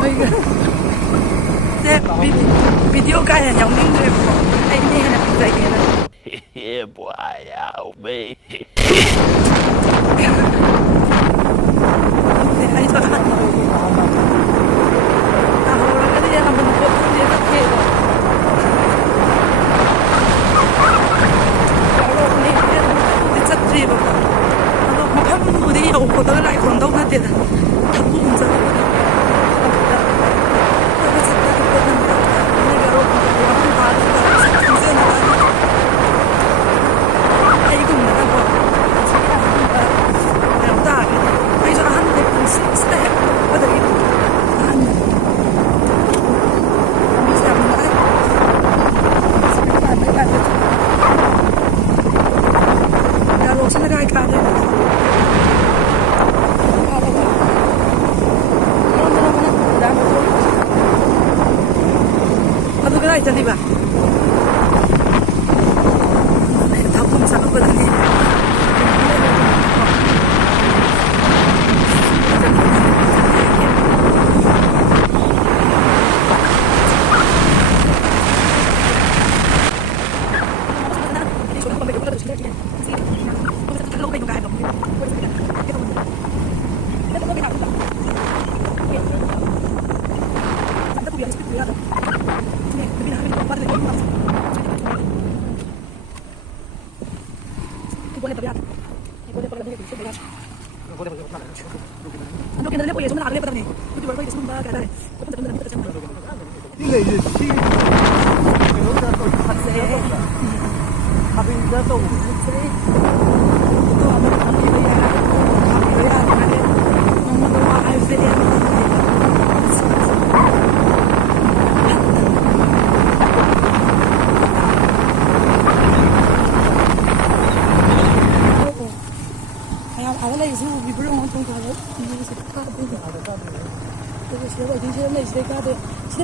ꯅꯣꯏꯒ ꯁꯦ ꯚꯤꯗꯤꯑꯣ ꯀꯥ ꯍꯦꯟꯅ ꯌꯥꯎꯅꯤꯡꯗ꯭ꯔꯦꯕꯀꯣ ꯑꯩꯅ ꯍꯦꯟꯅ ꯐꯖꯒꯦꯅ ꯑꯩꯁꯨ ꯍꯧꯔꯒꯗꯤ ꯑꯃꯨꯛ ꯄꯣꯠꯁꯦ ꯆꯠꯀꯦꯕ ꯆꯠꯇ꯭ꯔꯤꯕꯀꯣ ꯑꯗꯣ ꯃꯐꯝꯕꯨꯗꯤ ꯌꯧꯕꯗꯒ ꯂꯥꯏ ꯈꯨꯔꯨꯝꯗꯧ ꯅꯠꯇꯦꯗ ꯊꯛꯄꯨ ꯆꯠꯂꯒ ꯑꯩꯒꯨꯝꯕꯅꯀꯣ ꯀꯩꯅꯣ ꯇꯥꯔꯒꯗꯤ ꯑꯩꯁꯨ ꯑꯍꯥꯟꯕꯗ ꯄꯨꯟꯁꯤꯁꯤꯗ ꯍꯦꯛ ꯄꯣꯛꯄꯗꯒꯤ ꯑꯍꯥꯟꯕ ꯂꯝꯕꯤꯁꯦ ꯌꯥꯝ ꯅꯨꯡꯉꯥꯏ ꯒꯥꯔꯣꯁꯤꯅ ꯀꯥꯏ ꯀꯥꯗꯣꯏꯅꯣ ꯑꯗꯨ ꯀꯗꯥꯏ ꯆꯠꯂꯤꯕ ꯊꯛꯐꯝ ꯆꯠꯂꯨꯕꯗꯅꯤ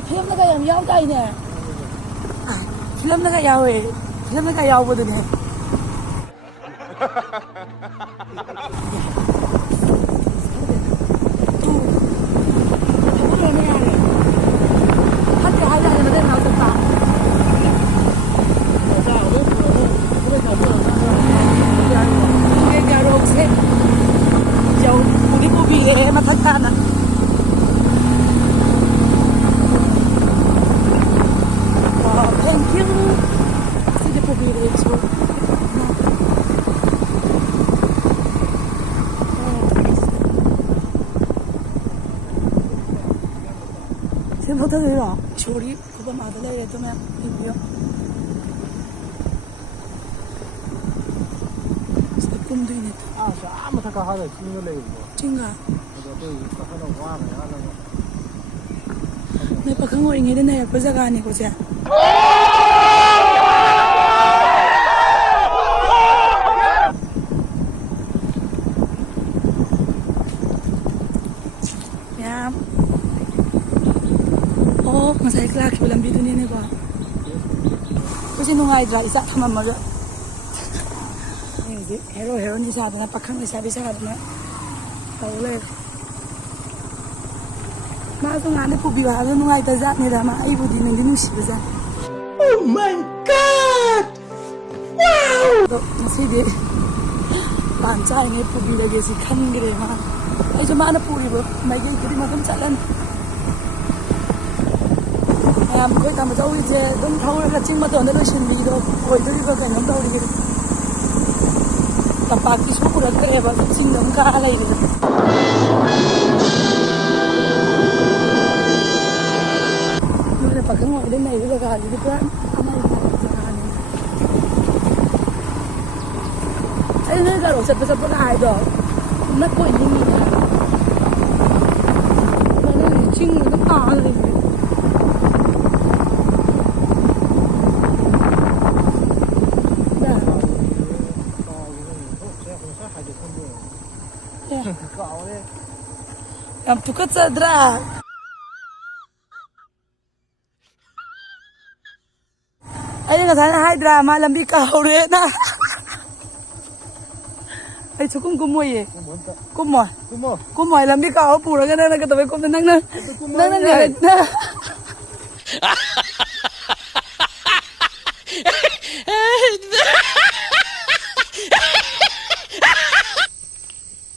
ꯐꯤꯂꯝꯗꯒ ꯌꯥꯝ ꯌꯥꯎꯗꯥꯏꯅꯦ ꯐꯤꯂꯝꯗꯒ ꯌꯥꯎꯋꯦ ꯐꯤꯂꯝꯗꯒ ꯌꯥꯎꯕꯗꯨꯅꯦ ꯃꯊꯛ ꯇꯥꯅ thank you sini pubili so sini hotel ya chori kuba madale re to main video kum duine sa mata ka hada chinga le chinga to ka hada wa ya la ne pakhang oi nge ne pa jaga ni ko se masai kelak bilang di dunia ni ko kasi nungai dra isa thamamara ni hero ni sa na pakhang isa bisa na tawle ma so ngane pubi ba so nungai ta ja ni da ma ai budi ni nu si ba oh my god wow nasi de ban cha nge pubi da ge si khan gre ma ai so ma na puri bo mai ge kuri ma kam chalan ꯌꯥꯝ ꯑꯩꯈꯣꯏ ꯇꯝꯕ ꯇꯧꯔꯤꯁꯦ ꯑꯗꯨꯝ ꯊꯧꯔꯒ ꯆꯤꯡ ꯃꯇꯣꯟꯗ ꯂꯣꯏꯁꯤꯟꯕꯤꯗꯣ ꯑꯣꯏꯗꯣꯔꯤꯕ ꯀꯩꯅꯣꯝ ꯇꯧꯔꯤꯒꯦ ꯇꯝꯄꯥꯛꯀꯤꯁꯨ ꯄꯨꯔꯛꯇ꯭ꯔꯦꯕ ꯆꯤꯡꯗ ꯑꯃꯨꯛ ꯀꯥ ꯂꯩꯔꯤꯗ ꯅꯣꯏꯅ ꯄꯥꯈꯪ ꯑꯣꯏꯗ ꯂꯩꯕ ꯖꯒꯥꯁꯤꯗꯤ ꯄꯨꯔꯥ ꯑꯃꯒꯤ ꯖꯒꯥꯅꯤ ꯑꯩ ꯅꯣꯏ ꯒꯥꯔꯣ ꯆꯠꯄꯒ ꯍꯥꯏꯗꯣ ꯅꯛꯄ ꯑꯣꯏꯅꯤꯡꯉꯤꯅꯦ ꯅꯣꯏ ꯆꯤꯡ ꯑꯗꯨꯝ ꯀꯥꯔ ꯂꯩꯕ Yang pukat sadra. Ay nga sana hay drama lambi ka hore na. ꯑꯩ ꯁꯨꯀꯨꯝ ꯀꯨꯝꯃꯣꯏꯌꯦ ꯀꯨꯝꯃꯣꯟꯇ ꯀꯨꯝꯃꯣꯏ ꯀꯨꯝꯃꯣ ꯀꯨꯝꯃꯣꯏ ꯂꯝꯕꯤ ꯀꯥꯎ ꯄꯨꯔꯒ ꯅꯪꯅ ꯀꯩꯗꯧꯕꯩ ꯀꯨꯝꯗ ꯅꯪꯅ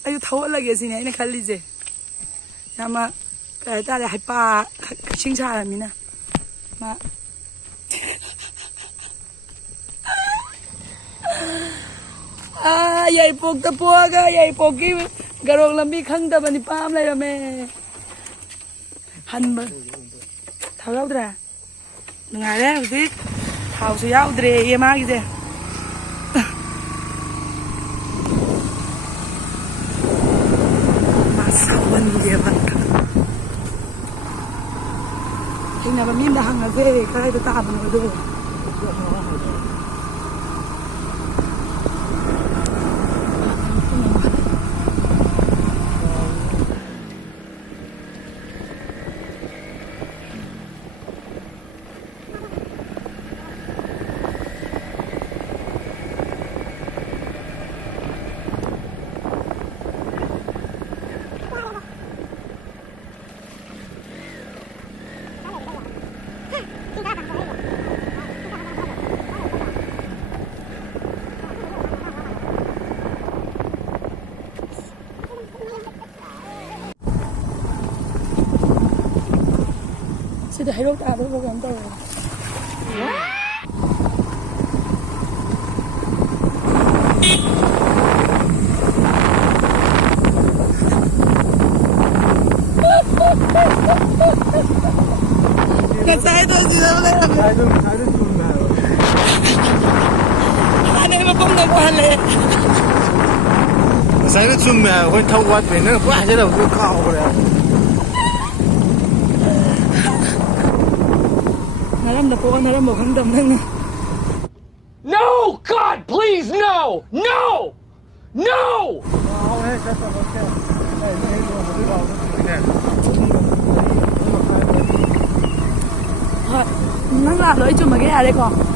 ꯑꯩꯁꯨ ꯊꯧꯍꯜꯂꯒꯦ ꯁꯤꯅꯦ ꯑꯩꯅ ꯈꯜꯂꯤꯁꯦ ꯌꯥꯝꯅ ꯀꯩ ꯍꯥꯏꯇꯥꯔꯦ ꯍꯩꯄꯥ ꯀꯛꯁꯤꯡ ꯁꯥꯔꯝꯃꯤꯅ ꯃꯥ ꯌꯥꯏꯄꯣꯛꯇ ꯄꯣꯛꯑꯒ ꯌꯥꯏꯄꯣꯛꯀꯤ ꯒꯥꯔꯣꯡ ꯂꯝꯕꯤ ꯈꯪꯗꯕ ꯅꯤꯄꯥ ꯑꯃ ꯂꯩꯔꯝꯃꯦ ꯍꯟꯕ ꯊꯥꯎ ꯌꯥꯎꯗ꯭ꯔꯦ ꯅꯨꯡꯉꯥꯏꯔꯦ ꯍꯧꯖꯤꯛ ꯊꯥꯎꯁꯨ ꯌꯥꯎꯗ꯭ꯔꯦ ꯃꯥꯒꯤꯁꯦ ꯃꯥ ꯁꯥꯎꯍꯟꯒꯦꯕ ꯊꯦꯡꯅꯕ ꯃꯤ ꯑꯃꯗ ꯍꯪꯉꯁꯦ ꯀꯗꯥꯏꯗ ꯇꯥꯕꯅꯣ ꯑꯗꯨ ꯁꯤꯗ ꯍꯩꯔꯣꯛ ꯇꯥꯗꯧꯕ ꯀꯩꯅꯣ ꯇꯧꯔꯦ Ngecahit aja sama leh. Saya cuma. Aneh mah pun nggak boleh. Saya cuma, kau tahu buat bener, buat aja dah, kau kau boleh. Naram dah pokok naram bukan dam nang. No! God, please, no! No! No! Nang làm rồi chụp mà cái này đây con.